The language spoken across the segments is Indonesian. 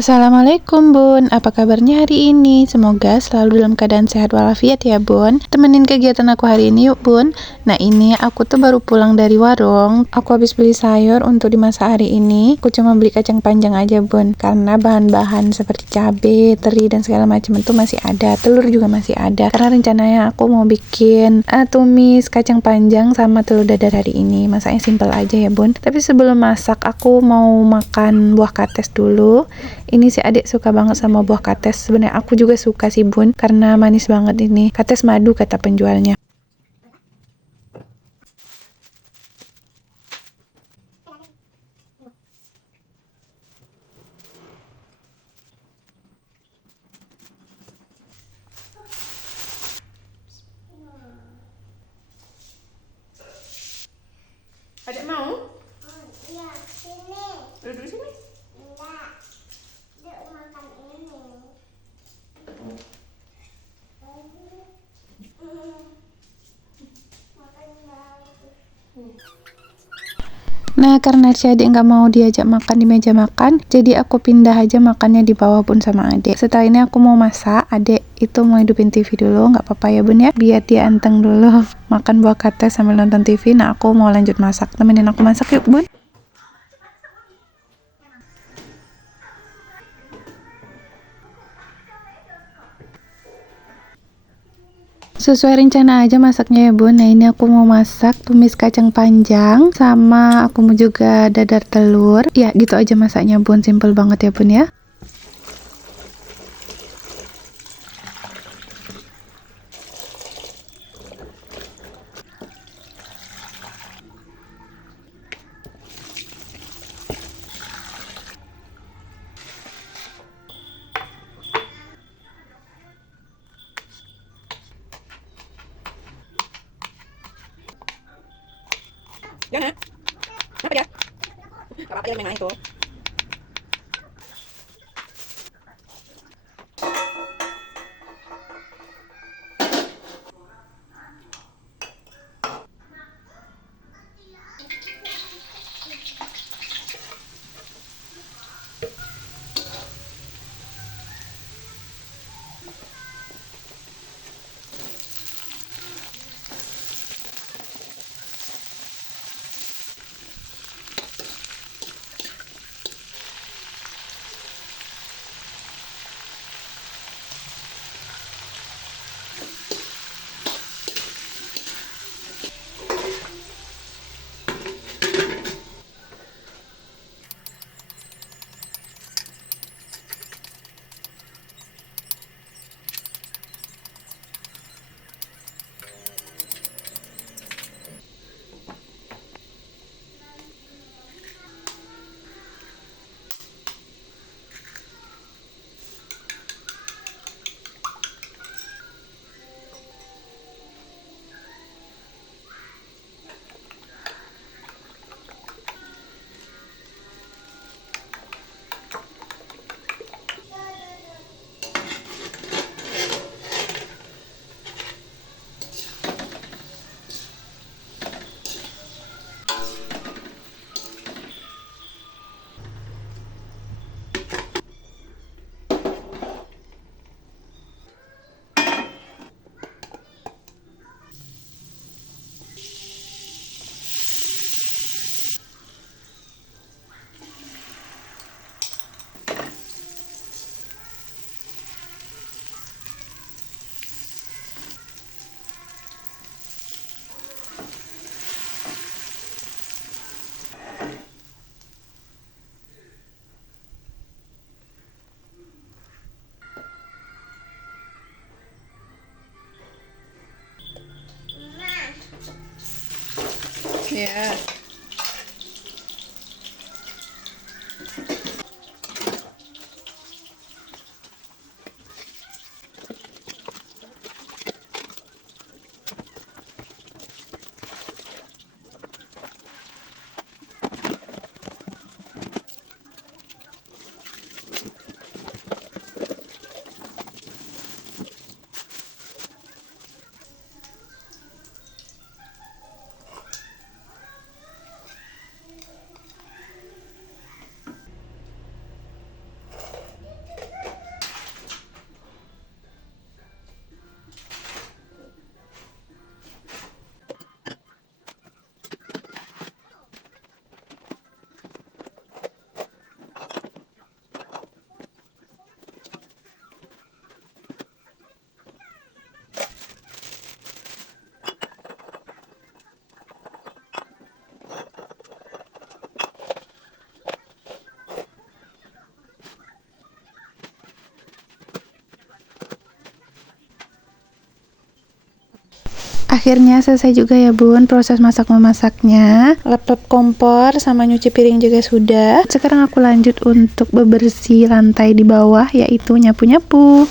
Assalamualaikum Bun, apa kabarnya hari ini? Semoga selalu dalam keadaan sehat walafiat ya Bun. Temenin kegiatan aku hari ini yuk Bun. Nah ini aku tuh baru pulang dari warung. Aku habis beli sayur untuk dimasak hari ini. Aku cuma beli kacang panjang aja Bun, karena bahan-bahan seperti cabai, teri dan segala macam itu masih ada. Telur juga masih ada. Karena rencananya aku mau bikin tumis kacang panjang sama telur dadar hari ini. Masaknya simple aja ya Bun. Tapi sebelum masak aku mau makan buah kates dulu. Ini si adik suka banget sama buah kates. Sebenarnya aku juga suka sih Bun, karena manis banget ini. Kates madu kata penjualnya. Adik mau? Iya, sini. Duduk sini. Enggak. Dia makan ini. Makan lagi. Nah, karena si adik nggak mau diajak makan di meja makan, jadi aku pindah aja makannya di bawah Bun sama adik. Setelah ini aku mau masak, adik itu mau hidupin TV dulu, nggak apa-apa ya Bun ya, biar dia anteng dulu makan buah kates sambil nonton TV. Nah, aku mau lanjut masak. Temenin aku masak yuk Bun. Sesuai rencana aja masaknya ya Bun. Nah ini aku mau masak tumis kacang panjang sama aku mau juga dadar telur. Ya gitu aja masaknya Bun, simple banget ya Bun ya. Jangan. Kenapa dia? Gak apa-apa, dia main itu. Ya. Akhirnya selesai juga ya bun proses masak-memasaknya. Lap-lap kompor sama nyuci piring juga sudah. Sekarang aku lanjut untuk bebersih lantai di bawah, yaitu nyapu-nyapu.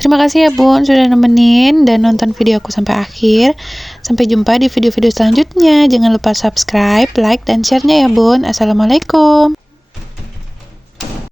Terima kasih ya bun sudah nemenin dan nonton video aku sampai akhir. Sampai jumpa di video-video selanjutnya. Jangan lupa subscribe, like, dan share-nya ya bun. Assalamualaikum.